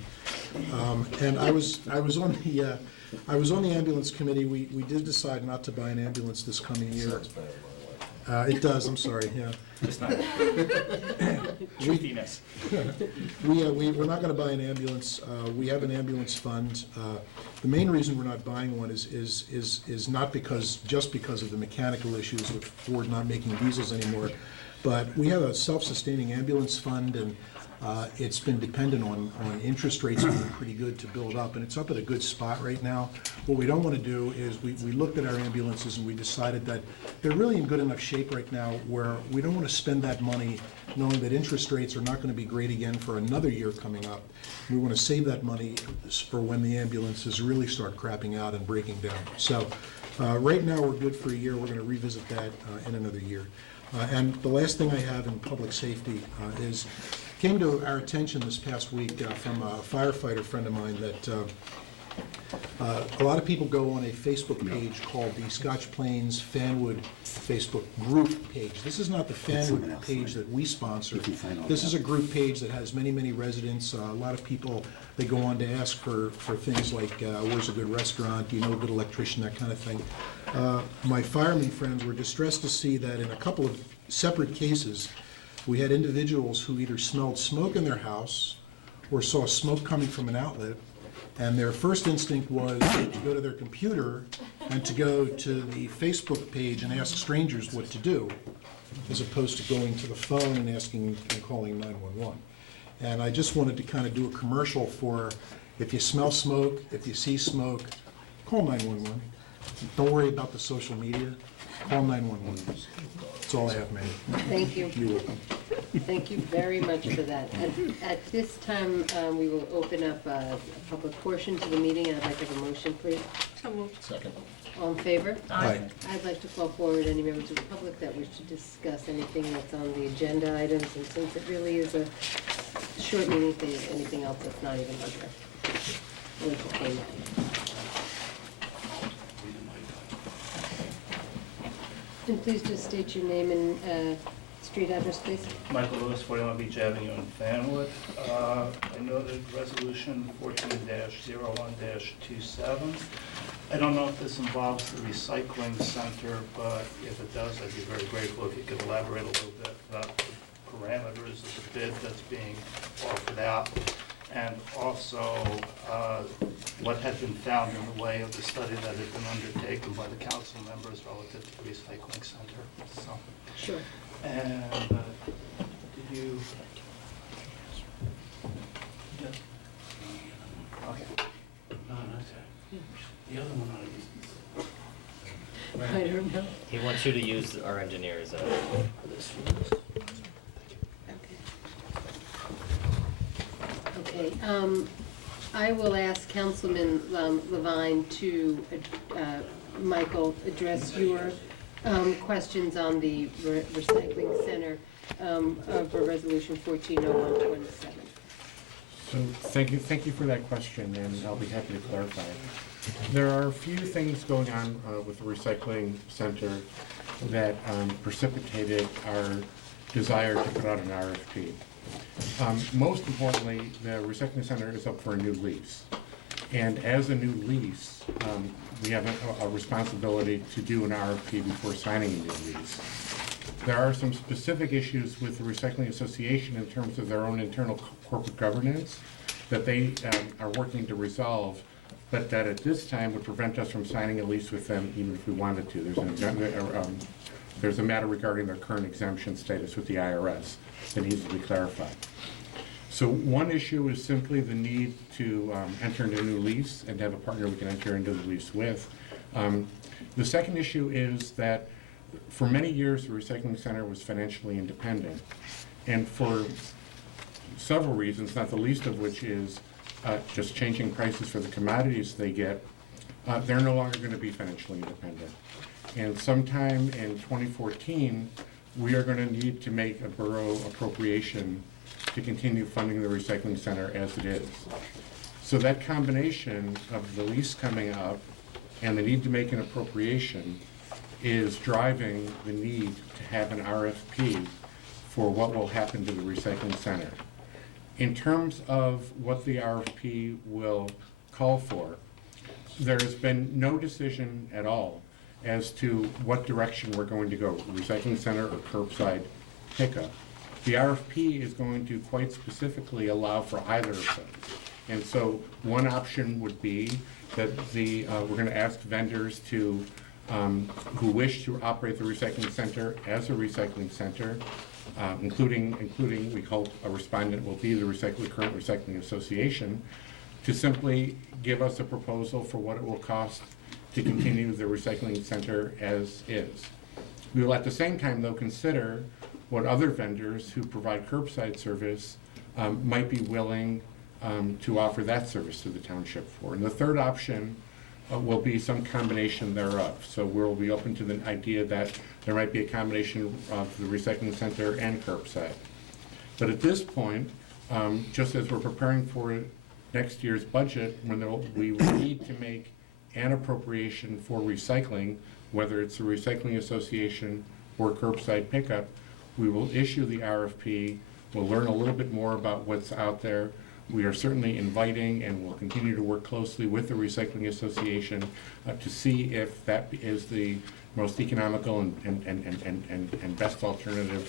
And I was on the ambulance committee. We did decide not to buy an ambulance this coming year. It does, I'm sorry, yeah. Just not truthiness. We're not gonna buy an ambulance. We have an ambulance fund. The main reason we're not buying one is not just because of the mechanical issues with Ford not making diesels anymore, but we have a self-sustaining ambulance fund, and it's been dependent on interest rates being pretty good to build up, and it's up at a good spot right now. What we don't want to do is we looked at our ambulances and we decided that they're really in good enough shape right now where we don't want to spend that money knowing that interest rates are not going to be great again for another year coming up. We want to save that money for when the ambulances really start crapping out and breaking down. So right now we're good for a year. We're going to revisit that in another year. And the last thing I have in public safety is came to our attention this past week from a firefighter friend of mine that a lot of people go on a Facebook page called the Scotch Plains Fanwood Facebook group page. This is not the Fanwood page that we sponsor. This is a group page that has many, many residents. A lot of people, they go on to ask for things like where's a good restaurant, do you know a good electrician, that kind of thing. My fireman friends were distressed to see that in a couple of separate cases, we had individuals who either smelled smoke in their house or saw smoke coming from an outlet, And their first instinct was to go to their computer and to go to the Facebook page and ask strangers what to do, as opposed to going to the phone and asking and calling 911. And I just wanted to kind of do a commercial for, if you smell smoke, if you see smoke, call 911. Don't worry about the social media, call 911. That's all I have, Mayor. Thank you. You're welcome. Thank you very much for that. At this time, we will open up a public portion to the meeting, and I'd like to have a motion, please. So moved. Second. All in favor? Aye. I'd like to call forward any members of the public that wish to discuss anything that's on the agenda items, and since it really is a short meeting, if there's anything else that's not even on there. We'll entertain that. And please just state your name and street address, please. Michael Lewis, 41 Beach Avenue in Fanwood. I noted resolution 14-01-27. I don't know if this involves the recycling center, but if it does, I'd be very grateful if you could elaborate a little bit about the parameters of the bid that's being offered out, and also what had been found in the way of the study that had been undertaken by the council members relative to the recycling center. So, Sure. and did you? Yeah. Okay. No, not that. The other one I don't know. He wants you to use our engineers. Okay, I will ask Councilman Levine to, Michael, address your questions on the recycling center for Resolution 140127. So thank you for that question, and I'll be happy to clarify. There are a few things going on with the recycling center that precipitated our desire to put out an RFP. Most importantly, the recycling center is up for a new lease. And as a new lease, we have a responsibility to do an RFP before signing a new lease. There are some specific issues with the Recycling Association in terms of their own internal corporate governance that they are working to resolve, but that at this time would prevent us from signing a lease with them even if we wanted to. There's a matter regarding their current exemption status with the IRS that needs to be clarified. So one issue is simply the need to enter into a new lease and to have a partner we can enter into the lease with. The second issue is that for many years, the recycling center was financially independent. And for several reasons, not the least of which is just changing prices for the commodities they get, they're no longer going to be financially independent. And sometime in 2014, we are going to need to make a borough appropriation to continue funding the recycling center as it is. So that combination of the lease coming up and the need to make an appropriation is driving the need to have an RFP for what will happen to the recycling center. In terms of what the RFP will call for, there has been no decision at all as to what direction we're going to go, recycling center or curbside pickup. The RFP is going to quite specifically allow for either of those. And so one option would be that we're going to ask vendors to who wish to operate the recycling center as a recycling center, including we hope a respondent will be the current recycling association, to simply give us a proposal for what it will cost to continue the recycling center as is. We will at the same time, though, consider what other vendors who provide curbside service might be willing to offer that service to the township for. And the third option will be some combination thereof. So we'll be open to the idea that there might be a combination of the recycling center and curbside. But at this point, just as we're preparing for next year's budget, when we will need to make an appropriation for recycling, whether it's the recycling association or curbside pickup, we will issue the RFP. We'll learn a little bit more about what's out there. We are certainly inviting and will continue to work closely with the Recycling Association to see if that is the most economical and best alternative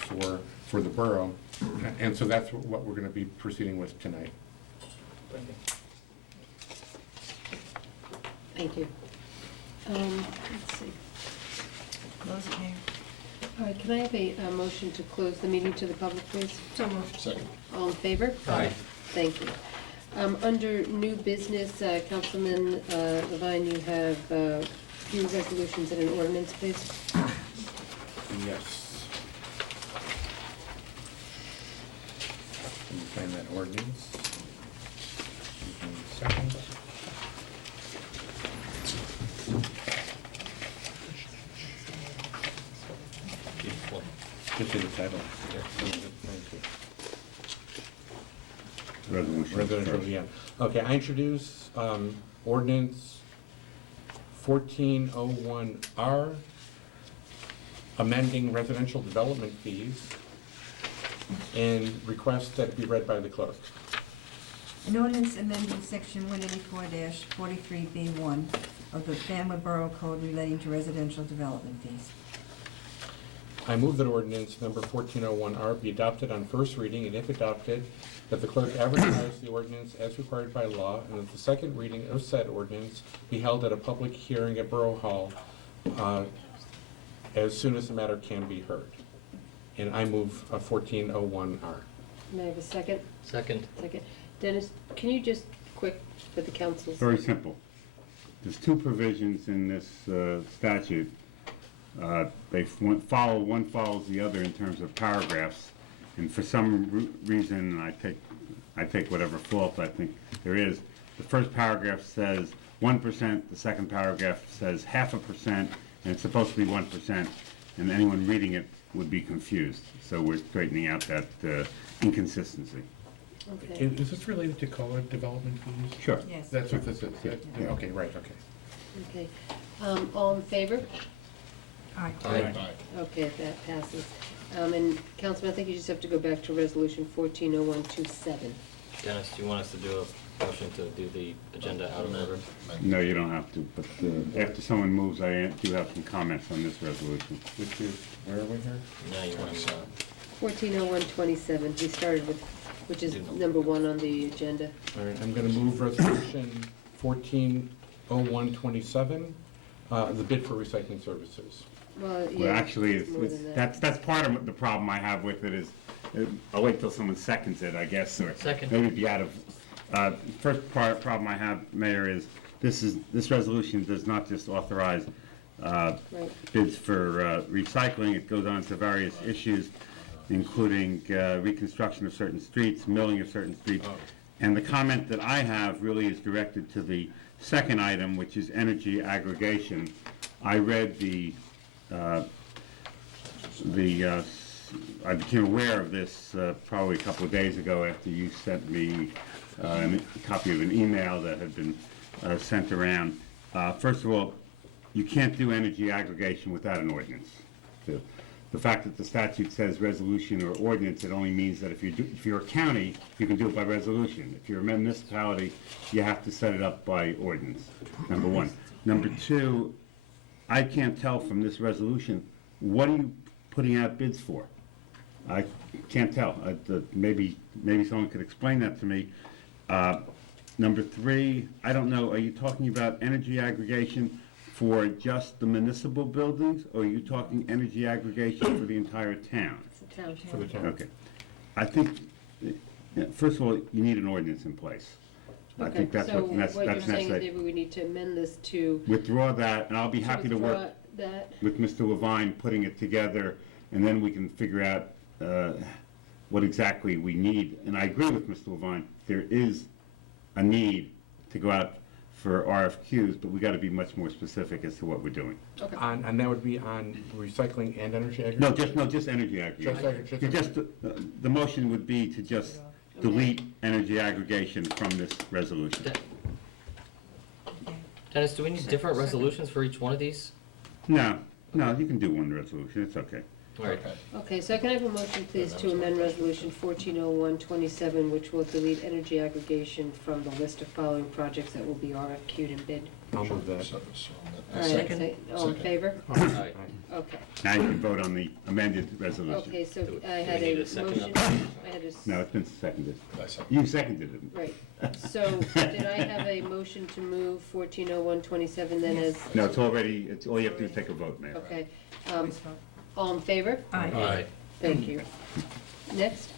for the borough. And so that's what we're going to be proceeding with tonight. Thank you. Thank you. Let's see. Close it, Mayor. All right, can I have a motion to close the meeting to the public, please? So moved. Second. All in favor? Aye. Thank you. Under new business, Councilman Levine, you have a few resolutions and an ordinance, please. Yes. Let me find that ordinance. Give me a second. Just in the title. Thank you. Resolution. Residential, yeah. Okay, I introduce ordinance 1401R, amending residential development fees, and request that it be read by the clerk. An ordinance amending section 184-43B1 of the Fanwood Borough Code relating to residential development fees. I move that ordinance number 1401R be adopted on first reading, and if adopted, that the clerk advertise the ordinance as required by law, and that the second reading of said ordinance be held at a public hearing at Borough Hall as soon as the matter can be heard. And I move 1401R. May I have a second? Second. Second. Dennis, can you just quick for the council? Very simple. There's two provisions in this statute. One follows the other in terms of paragraphs, and for some reason, I take whatever fault I think there is. The first paragraph says 1%, the second paragraph says 0.5%, and it's supposed to be 1%, and anyone reading it would be confused. So we're straightening out that inconsistency. Okay. Is this related to COA development fees? Sure. Yes. That's what this is? Yeah. Okay, right, okay. Okay. All in favor? Aye. Aye. Okay, that passes. And Councilman, I think you just have to go back to resolution 140127. Dennis, do you want us to do a motion to do the agenda out of order? No, you don't have to, but after someone moves, I do have some comments on this resolution. Which is, where are we here? No, you want to, 140127, we started with, which is number 1 on the agenda. All right, I'm gonna move resolution 140127, the bid for recycling services. Well, Well, yeah. actually, more it's, than that. that's part of the problem I have with it is, I'll wait till someone seconds it, I guess, or Second. maybe be out of, problem I have, Mayor, is this resolution does not just authorize Right. bids for recycling. It goes on to various issues, including reconstruction of certain streets, milling of certain streets. And the comment that I have really is directed to the second item, which is energy aggregation. I read I became aware of this probably a couple of days ago after you sent me a copy of an email that had been sent around. First of all, you can't do energy aggregation without an ordinance. The fact that the statute says resolution or ordinance, it only means that if you're a county, you can do it by resolution. If you're a municipality, you have to set it up by ordinance, number one. Number two, I can't tell from this resolution, what are you putting out bids for? I can't tell. Maybe someone could explain that to me. Number three, I don't know, are you talking about energy aggregation for just the municipal buildings, or are you talking energy aggregation for the entire town? It's a town. For the town. Okay. I think, first of all, you need an ordinance in place. I Okay, think that's so what, what you're saying is necessary. maybe we need to amend this to Withdraw that, and I'll be happy to work withdraw that. with Mr. Levine, putting it together, and then we can figure out what exactly we need. And I agree with Mr. Levine, there is a need to go out for RFQs, but we gotta be much more specific as to what we're doing. Okay. And that would be on recycling and energy aggregation? No, just energy aggregation. The motion would be to just delete energy aggregation from this resolution. Dennis, do we need different resolutions for each one of these? No, you can do one resolution, it's okay. All right. Okay, so can I have a motion, please, to amend resolution 140127, which will delete energy aggregation from the list of following projects that will be RFQ'd and bid? I'll move that. So, All right, second. all in favor? Aye. Okay. Now you can vote on the amended resolution. Okay, so Do- I do had we need a a second motion, on I had a, s- No, it's been seconded. I second. You seconded it. right. So did I have a motion to move 140127 then as, No, it's already, it's, all you have to do is take a vote, Mayor. okay. Voice vote. All in favor? Aye. Aye. Thank you. Next?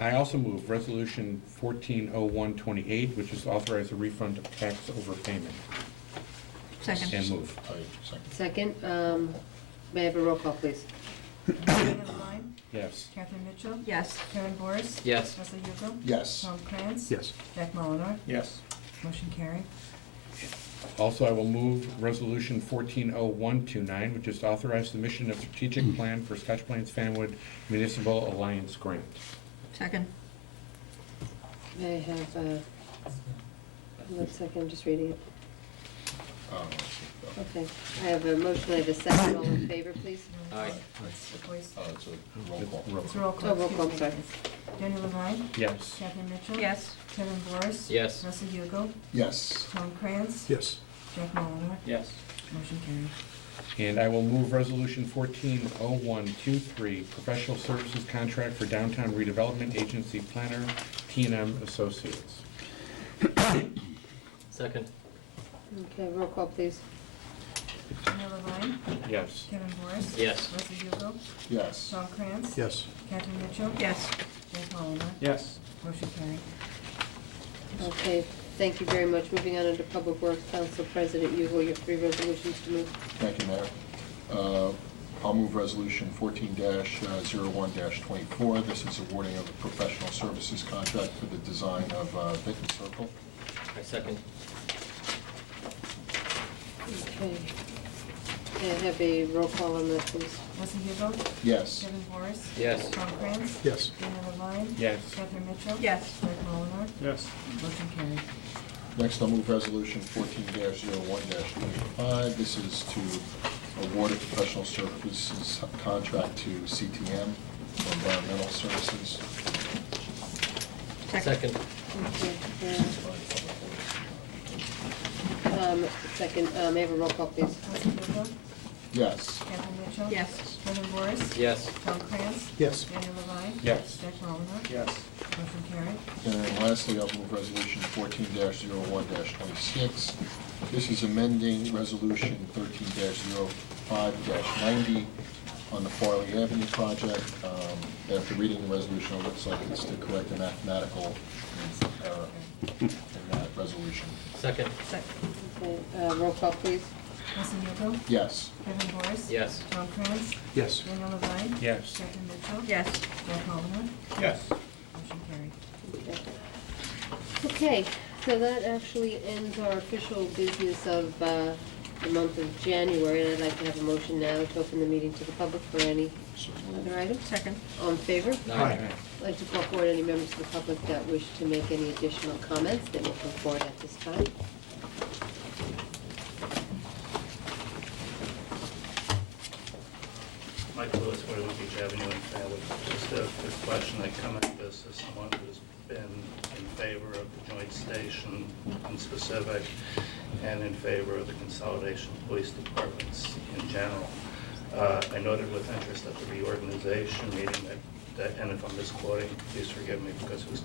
I also move Resolution 140128, which is authorize a refund of tax overpayment. Second. And move. Aye, second. Second, may I have a roll call, please? Diana Levine, Yes. Catherine Mitchell, Yes. Karen Boris, Yes. Russell Yuko, Yes. Tom Krantz, Yes. Jack Molinar, Yes. motion carried. Also, I will move Resolution 140129, which is authorize submission of strategic plan for Scotch Plains Fanwood Municipal Alliance Grant. Second. May I have, 1 second, I'm just reading it. Okay, I have a motion, I have a second, all in favor, please? Aye. It's a voice, It's a roll call. it's a roll call. Oh, roll call, excuse me. sorry. Daniel Levine, Yes. Catherine Mitchell. Yes. Kevin Boris. Yes. Russell Yuko, Yes. Tom Krantz. Yes. Jack Molinar, Yes. motion carried. And I will move Resolution 140123, professional services contract for downtown redevelopment agency planner, T&M Associates. Second. Okay, roll call, please. Daniel Levine, Yes. Kevin Boris. Yes. Russell Yuko, Yes. Tom Krantz. Yes. Catherine Mitchell. Yes. Jack Molinar, Yes. motion carried. Okay, thank you very much. Moving on under Public Works, Council President Yugo, your 3 resolutions to move. Thank you, Mayor. I'll move Resolution 14-01-24. This is awarding of a professional services contract for the design of Vinton Circle. I second. Okay. May I have a roll call on that, please? Russell Yuko, Yes. Kevin Boris. Yes. Tom Krantz. Yes. Daniel Levine. Yes. Catherine Mitchell. Yes. Jack Molinar, Yes. motion carried. Next, I'll move Resolution 14-01-25. This is to award a professional services contract to CTM for environmental services. Second. Okay. Second, may I have a roll call, please? Russell Yuko, Yes. Catherine Mitchell. Yes. Kevin Boris. Yes. Tom Krantz. Yes. Daniel Levine. Yes. Jack Molinar, Yes. motion carried. And then lastly, I'll move Resolution 14-01-26. This is amending Resolution 13-05-90 on the Farley Avenue project. After reading the resolution, it looks like it's to correct a mathematical error in that resolution. Second. Okay, roll call, please. Russell Yuko, Yes. Kevin Boris. Yes. Tom Krantz. Yes. Daniel Levine. Yes. Catherine Mitchell. Yes. Jack Molinar, Yes. motion carried. Okay, so that actually ends our official business of the month of January, and I'd like to have a motion now to open the meeting to the public for any other items. Second. All in favor? Aye. I'd like to call forward any members of the public that wish to make any additional comments. They may come forward at this time. Mike Lewis, Wayland Beach Avenue in Fanwood. Just a quick question. I come at this as someone who's been in favor of the joint station in specific and in favor of the consolidation of police departments in general. I noted with interest at the reorganization meeting that, and if I'm misquoting, please forgive me because it was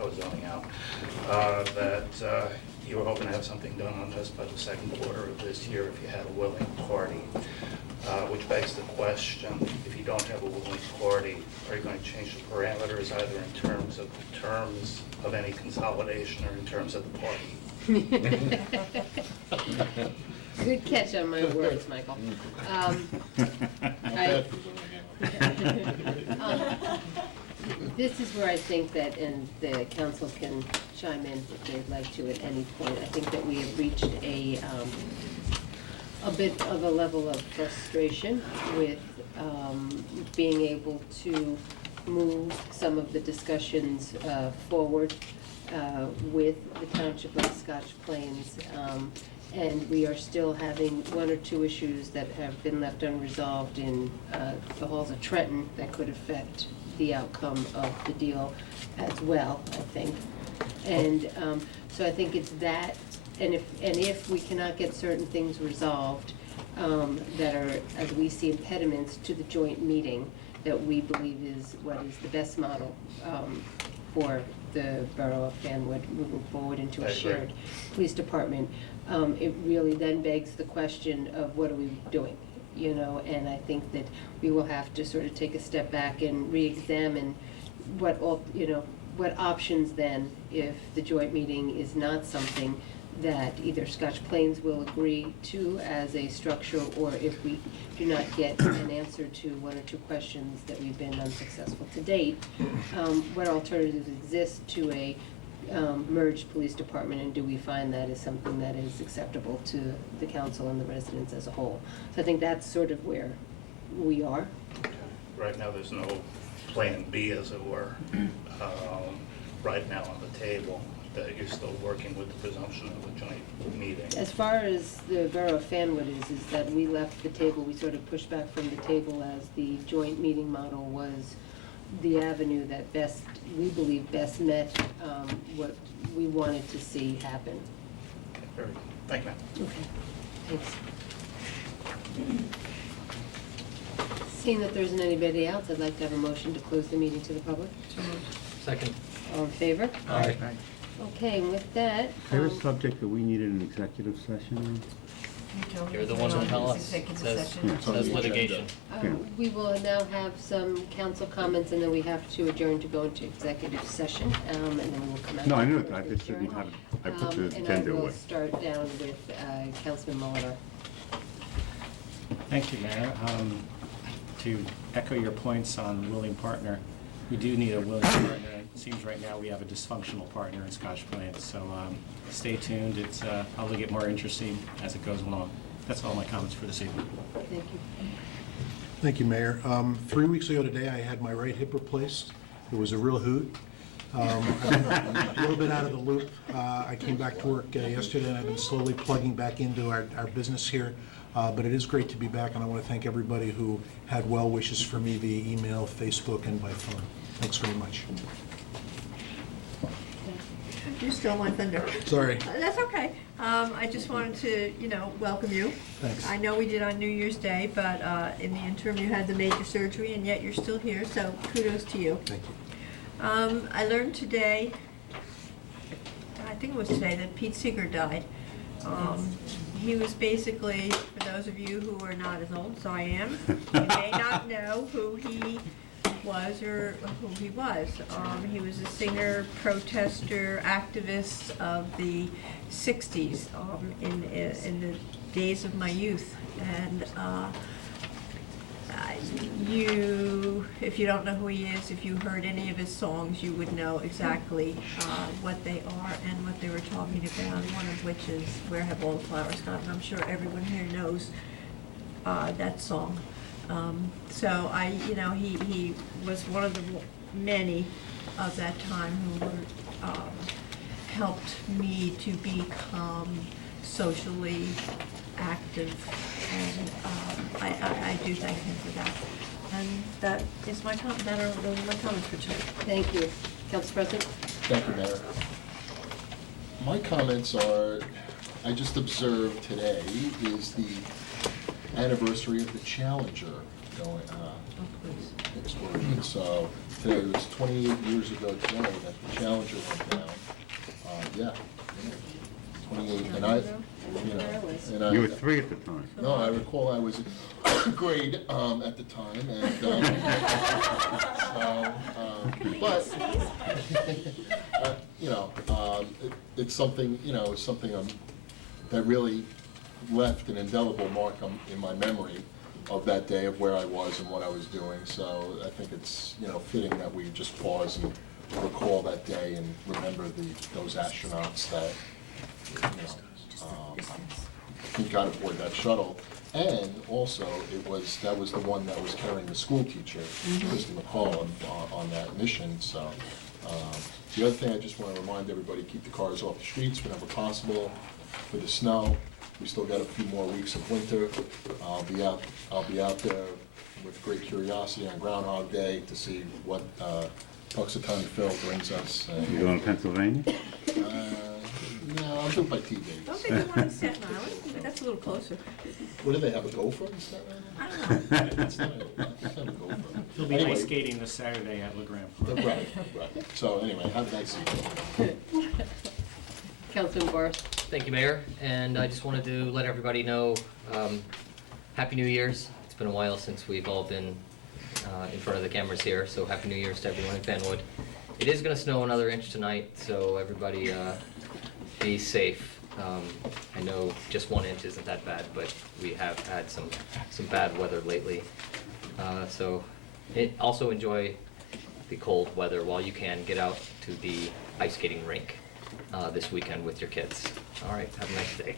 I was zoning out, that you were hoping to have something done on this by the second quarter of this year if you had a willing party. Which begs the question, if you don't have a willing party, are you going to change the parameters either in terms of the terms of any consolidation or in terms of the party? Good catch on my words, Michael. This is where I think that, and the council can chime in if they'd like to at any point, I think that we have reached a bit of a level of frustration with being able to move some of the discussions forward with the Township of Scotch Plains. And we are still having one or two issues that have been left unresolved in the halls of Trenton that could affect the outcome of the deal as well, I think. And so I think it's that, and if we cannot get certain things resolved that are, as we see, impediments to the joint meeting, that we believe is what is the best model for the Borough of Fanwood moving forward into I a agree. shared police department. It really then begs the question of what are we doing, you know? And I think that we will have to sort of take a step back and re-examine what all, you know, what options then, if the joint meeting is not something that either Scotch Plains will agree to as a structure, or if we do not get an answer to one or two questions that we've been unsuccessful to date, what alternatives exist to a merged police department, and do we find that is something that is acceptable to the council and the residents as a whole? So I think that's sort of where we are. Right now, there's no plan B, as it were, right now on the table, that you're still working with the presumption of a joint meeting. As far as the Borough of Fanwood is that we left the table, we sort of pushed back from the table as the joint meeting model was the avenue that best, we believe, best met what we wanted to see happen. Okay, very good. Thank you, ma'am. Okay, thanks. Seeing that there isn't anybody else, I'd like to have a motion to close the meeting to the public. Second. All in favor? Aye. Okay, and with that, Is there a subject that we needed an executive session on? You're the one who tell us. It Executive says, session. It's on says the litigation. we will now have some council comments, and then we have to adjourn to go into executive session, and then we will come out. No, I knew to that, I just didn't have, I put the And agenda I will away. start down with Councilman Molitor. Thank you, Mayor. To echo your points on willing partner, we do need a willing partner. It seems right now we have a dysfunctional partner in Scotch Plains, so stay tuned. It's probably get more interesting as it goes along. That's all my comments for this evening. Thank you. Thank you, Mayor. 3 weeks ago today, I had my right hip replaced. It was a real hoot. I've been a little bit out of the loop. I came back to work yesterday, and I've been slowly plugging back into our business here. But it is great to be back, and I want to thank everybody who had well wishes for me via email, Facebook, and by phone. Thanks very much. You stole my thunder. Sorry. That's okay. I just wanted to, welcome you. Thanks. I know we did on New Year's Day, but in the interim, you had the major surgery, and yet you're still here, so kudos to you. Thank you. I learned today, I think it was today, that Pete Seeger died. He was basically, for those of you who are not as old as I am, you may not know who he was or who he was. He was a singer, protester, activist of the 60s in the days of my youth. And if you don't know who he is, if you heard any of his songs, you would know exactly what they are and what they were talking about, one of which is Where Have All the Flowers Gone? And I'm sure everyone here knows that song. So he was one of the many of that time who helped me to become socially active, and I do thank him for that. And that is my those are my comments for tonight. Thank you. Council President? Thank you, Mayor. My comments are, I just observed today is the anniversary of the Challenger going explosion. So today was 28 years ago today that the Challenger went down. Yeah, 28, and I, You were 3 at the time. no, I recall I was in grade at the time, and but it's something that really left an indelible mark in my memory of that day, of where I was and what I was doing. So I think it's fitting that we just pause and recall that day and remember those astronauts that got aboard that shuttle. And also, that was the one that was carrying the school teacher, Christy McCall, on that mission. So the other thing I just want to remind everybody, keep the cars off the streets whenever possible. For the snow, We still got a few more weeks of winter. I'll be out there with great curiosity on Groundhog Day to see what Puxatawny Phil brings us. You going to Pennsylvania? No, I'll do it by TV. Don't they do one in Staten Island? But that's a little closer. What do they have, a gopher in Staten Island? I don't know. It's not a gopher. He'll be Anyway, ice skating this Saturday at LeGrand. Right. So anyway, have a nice evening. Councilman Barth? Thank you, Mayor, and I just wanted to let everybody know, Happy New Year's. It's been a while since we've all been in front of the cameras here, so Happy New Year's to everyone in Fanwood. It is gonna snow another inch tonight, so everybody be safe. I know just 1 inch isn't that bad, but we have had some bad weather lately. So also enjoy the cold weather while you can. Get out to the ice skating rink this weekend with your kids. All right, have a nice day.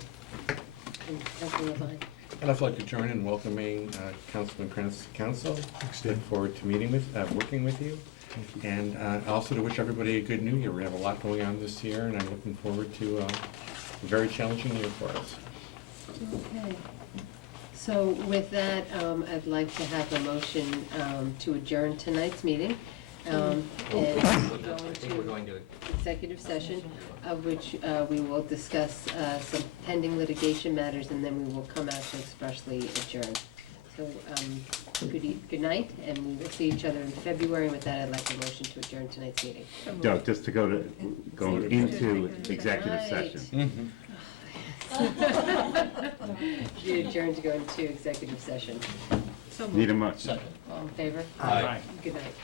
And Councilman Levine? And I'd like to join in welcoming Councilman Krenz to council. Look forward to working with you. And also to wish everybody a good new year. We have a lot going on this year, and I'm looking forward to a very challenging year for us. Okay. So with that, I'd like to have a motion to adjourn tonight's meeting. And I go think we're going into to executive session, of which we will discuss some pending litigation matters, and then we will come out to expressly adjourn. So, good night, and we will see each other in February. With that, I'd like a motion to adjourn tonight's meeting. No, just to go into executive session. We adjourn to go into executive session. So moved. Need a motion. Second. All in favor? Aye. Good night.